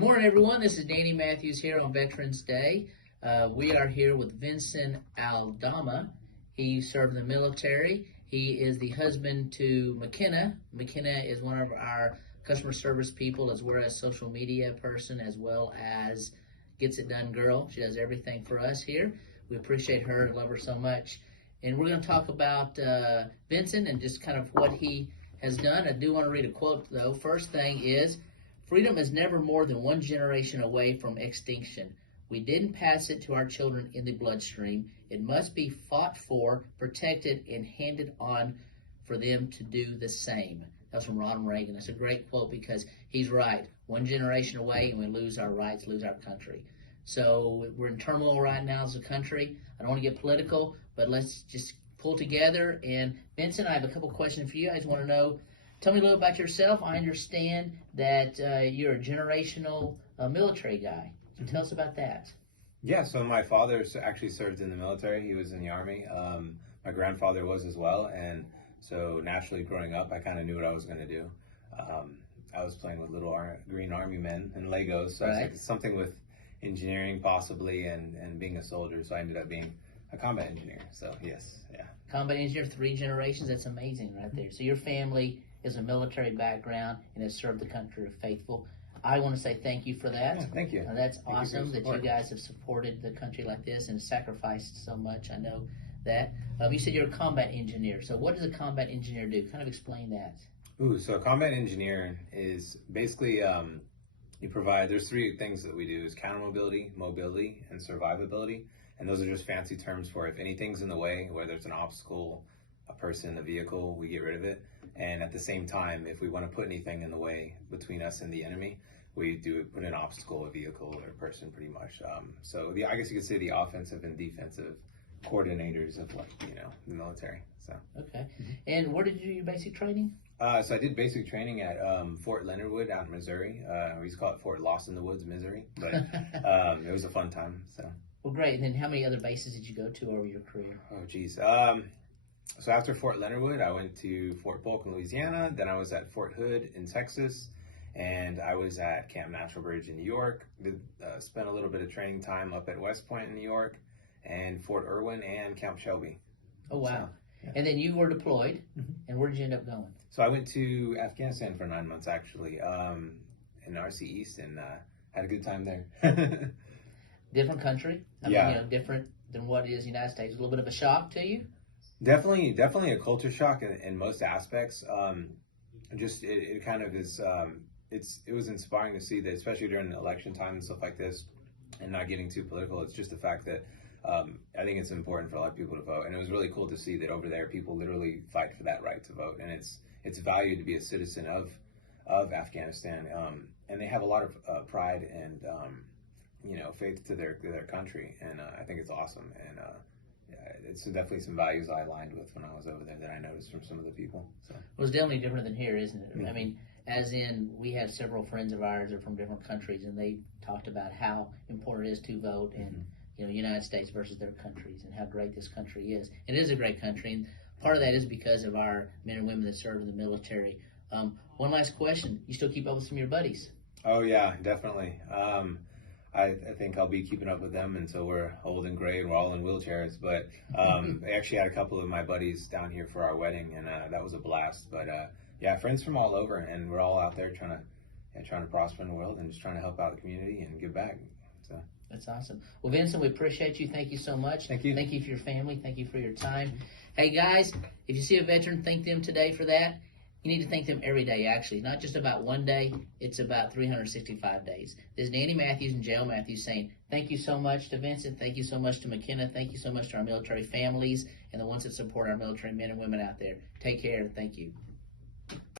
Good morning, everyone. This is Danny Matthews here on Veterans Day. We are here with Vincent Aldama. He served in the military. He is the husband to McKenna. McKenna is one of our customer service people, as well as social media person, as well as Gets It Done girl. She does everything for us here. We appreciate her and love her so much. And we're going to talk about Vincent and just kind of what he has done. I do want to read a quote, though. First thing is, freedom is never more than one generation away from extinction. We didn't pass it to our children in the bloodstream. It must be fought for, protected, and handed on for them to do the same. That's from Ronald Reagan. That's a great quote because he's right. One generation away and we lose our rights, lose our country. So we're in turmoil right now as a country. I don't want to get political, but let's just pull together. And Vincent, I have a couple questions for you. I just want to know, tell me a little about yourself. I understand that you're a generational military guy. So tell us about that. Yeah, so my father actually served in the military. He was in the Army. My grandfather was as well. And so naturally growing up, I kind of knew what I was going to do. I was playing with little green army men and Legos. So I was like, something with engineering possibly and being a soldier. So I ended up being a combat engineer. So yes, yeah. Combat engineer, 3 generations. That's amazing right there. So your family is a military background and has served the country faithful. I want to say thank you for that. Yeah, thank you. That's thank awesome you that you guys have supported the country like this and sacrificed so much. I know that. You said you're a combat engineer. So what does a combat engineer do? Kind of explain that. Ooh, so a combat engineer is basically you provide, there's 3 things that we do, is counter mobility, mobility, and survivability. And those are just fancy terms for if anything's in the way, whether it's an obstacle, a person, a vehicle, we get rid of it. And at the same time, if we want to put anything in the way between us and the enemy, we do put an obstacle, a vehicle, or a person pretty much. So I guess you could say the offensive and defensive coordinators of the military. So okay. And where did you do your basic training? So I did basic training at Fort Leonard Wood out in Missouri. We used to call it Fort Lost in the Woods, Missouri, but it was a fun time. So. Well, great. And then how many other bases did you go to over your career? Oh, geez. So after Fort Leonard Wood, I went to Fort Polk in Louisiana. Then I was at Fort Hood in Texas, and I was at Camp Natural Bridge in New York. Spent a little bit of training time up at West Point in New York, and Fort Irwin and Camp Shelby. Oh, wow. So, yeah. And then you were deployed, and where did you end up going? So I went to Afghanistan for 9 months, actually, in RC East, and had a good time there. Different country. I mean, different than what is the United States. A little bit of a shock to you? Definitely a culture shock in most aspects. It kind of is. It was inspiring to see that, especially during election time and stuff like this, and not getting too political. It's just the fact that I think it's important for a lot of people to vote, and it was really cool to see that over there people literally fight for that right to vote, and it's valued to be a citizen of Afghanistan, and they have a lot of pride and faith to their country, and I think it's awesome, and it's definitely some values I aligned with when I was over there that I noticed from some of the people. So. Well, it's definitely different than here, isn't it? Mm-hmm. I mean, as in, we have several friends of ours that are from different countries, and they talked about how important it is to vote in United States versus their countries, and how great this country is. It is a great country, and part of that is because of our men and women that serve in the military. One last question: you still keep up with some of your buddies? Oh yeah, definitely. I think I'll be keeping up with them until we're old and gray and we're all in wheelchairs. But I actually had a couple of my buddies down here for our wedding, and that was a blast. But yeah, friends from all over, and we're all out there trying to prosper in the world and just trying to help out the community and give back. So that's awesome. Well, Vincent, we appreciate you. Thank you so much. Thank you. Thank you for your family. Thank you for your time. Hey guys, if you see a veteran, thank them today for that. You need to thank them every day, actually. Not just about one day, it's about 365 days. This is Danny Matthews and Jail Matthews saying thank you so much to Vincent, thank you so much to McKenna, thank you so much to our military families and the ones that support our military men and women out there. Take care, thank you.